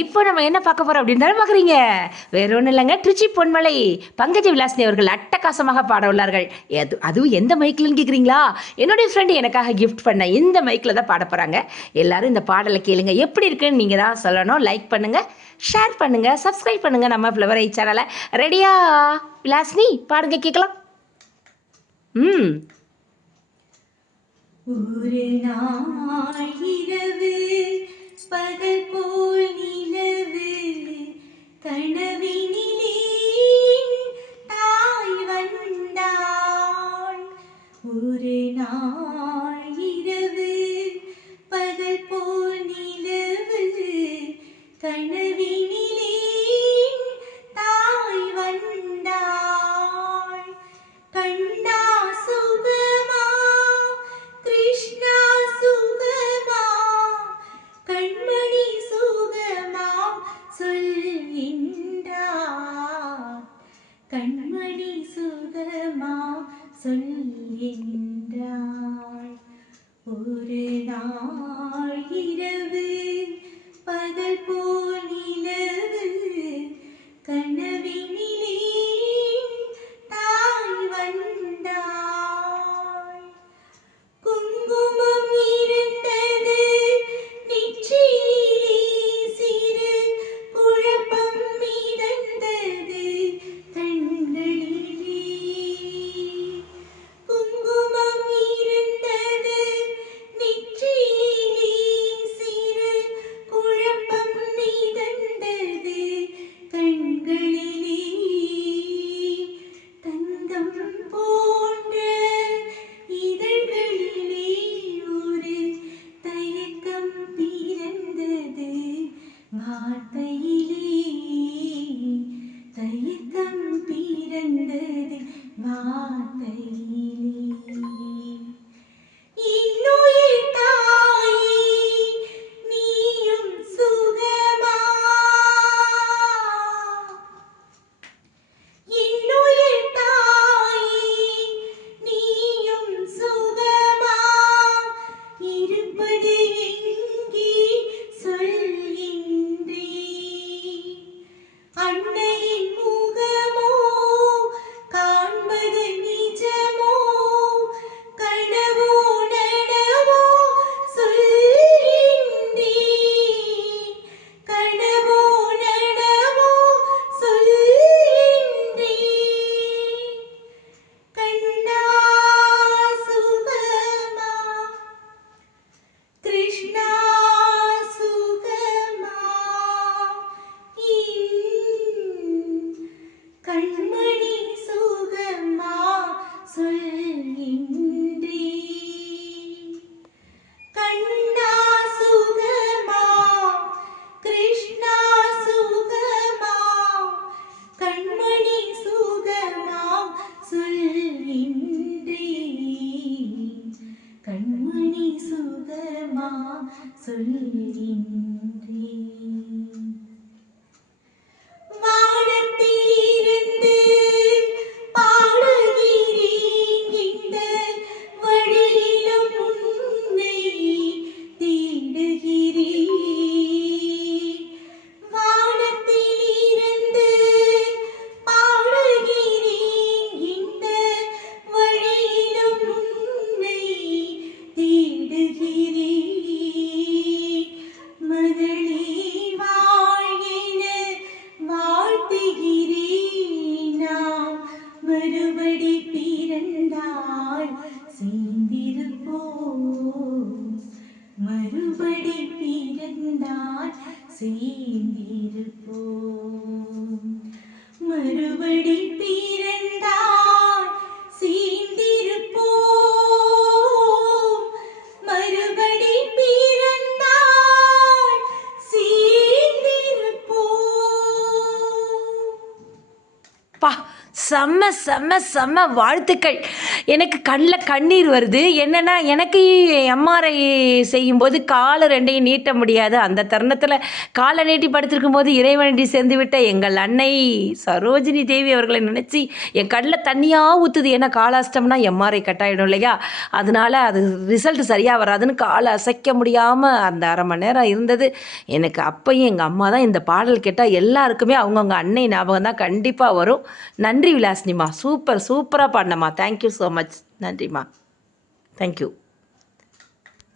இப்போ நம்ம என்ன பார்க்க போறோம் அப்படின்னு தானே பார்க்குறீங்க. வேற ஒன்றும் இல்லைங்க, திருச்சி பொன்மலை பங்கஜ விலாசினி அவர்கள் அட்டகாசமாக பாட உள்ளார்கள். அதுவும் எந்த மைக்கில்னு கேட்குறீங்களா? என்னுடைய ஃப்ரெண்டு எனக்காக கிஃப்ட் பண்ண இந்த மைக்கில் தான் பாட போகிறாங்க. எல்லாரும் இந்த பாடலை கேளுங்க, எப்படி இருக்குன்னு நீங்கள் தான் சொல்லணும். லைக் பண்ணுங்கள், ஷேர் பண்ணுங்கள், சப்ஸ்கிரைப் பண்ணுங்கள் நம்ம ஃப்ளவர் ஐ சேனலை. ரெடியா விலாசினி? பாடுங்க கேட்கலாம். ஒரு நாள் இரவு பகல் போல் நிலவு கனவினிலே தாய் வந்தாள். ஒரு நாள் இரவு பகல் போல் நிலவு கனவினிலே தாய் வந்தாள். கண்டா சுகமா கிருஷ்ணா சுகமா கண்மணி சுகமா சொல்கின்றார். கண்மணி சுகமா சொல்கின்றார். ஒரு நாள் இரவு பகல் போல் நிலவு கனவினிலே தாய் வந்தாள். குங்குமம் இருந்தது நெற்றியிலே, சிறு குழப்பம் மிதந்தது கண்களிலே. குங்குமம் இருந்தது நெற்றியிலே, சிறு குழப்பம் மிதந்தது கண்களிலே. தங்கம் போன்ற இதழ்களிலே ஒரு தயக்கம் பிறந்தது வார்த்தையிலே. தயக்கம் பிறந்தது வார்த்தையிலே. இன்னுயிர் தாயே நீயும் சுகமா, இன்னுயிர் தாயே நீயும் சுகமா, இருப்பது எங்கே சொல்கின்றேன். அன்னையின் முகமோ காண்பது நிஜமோ, கனவோ நனவோ சொல்கின்றேன். கனவோ நனவோ சொல்கின்றேன். கண்ணா சுகமா கிருஷ்ணா சுகமா கண்மணி சுகமா சொல்கின்றேன். கண்ணா சுகமா கிருஷ்ணா சுகமா கண்மணி சுகமா சொல்கின்றேன். கண்மணி சுகமா சொல்கின்றேன். வானத்திலிருந்து பாடுகிறேன், இந்த வழியிலும் உன்னை தேடுகிறேன். வானத்திலிருந்து பாடுகிறேன், இந்த வழியிலும் உன்னை தேடுகிறேன். மகளே வாழ்கின வாழ்த்துகிறேன். நாம் மறுபடி பிறந்தால் சேர்ந்திருப்போம். மறுபடி பிறந்தால் சேர்ந்திருப்போம். மறுபடி பிறந்தால் சேர்ந்திருப்போம். மறுபடி பிறந்தால் சேர்ந்திருப்போம். பா, செம்ம செம்ம செம்ம வாழ்த்துக்கள். எனக்கு கண்ணில் கண்ணீர் வருது. என்னென்னா எனக்கு எம்ஆர்ஐ செய்யும்போது காலை ரெண்டையும் நீட்ட முடியாது. அந்த தருணத்தில் காலை நீட்டி படுத்திருக்கும் போது இறைவனடி சேர்ந்து விட்ட எங்கள் அன்னை சரோஜினி தேவி அவர்களை நினச்சி என் கண்ணில் தண்ணியாக ஊற்றுது. ஏன்னா காலாஸ்டம்னா எம்ஆர்ஐ கட்டாயிடும் இல்லையா, அதனால அது ரிசல்ட் சரியாக வராதுன்னு காலை அசைக்க முடியாமல் அந்த அரை மணி நேரம் இருந்தது. எனக்கு அப்பையும் எங்கள் அம்மா தான் இந்த பாடல் கேட்டால் எல்லாருக்குமே அவங்கவுங்க அன்னை ஞாபகம் தான் கண்டிப்பாக வரும். நன்றி விலாசினிமா, சூப்பராக பாடினம்மா. Thank you so much. நன்றிம்மா, தேங்க்யூ.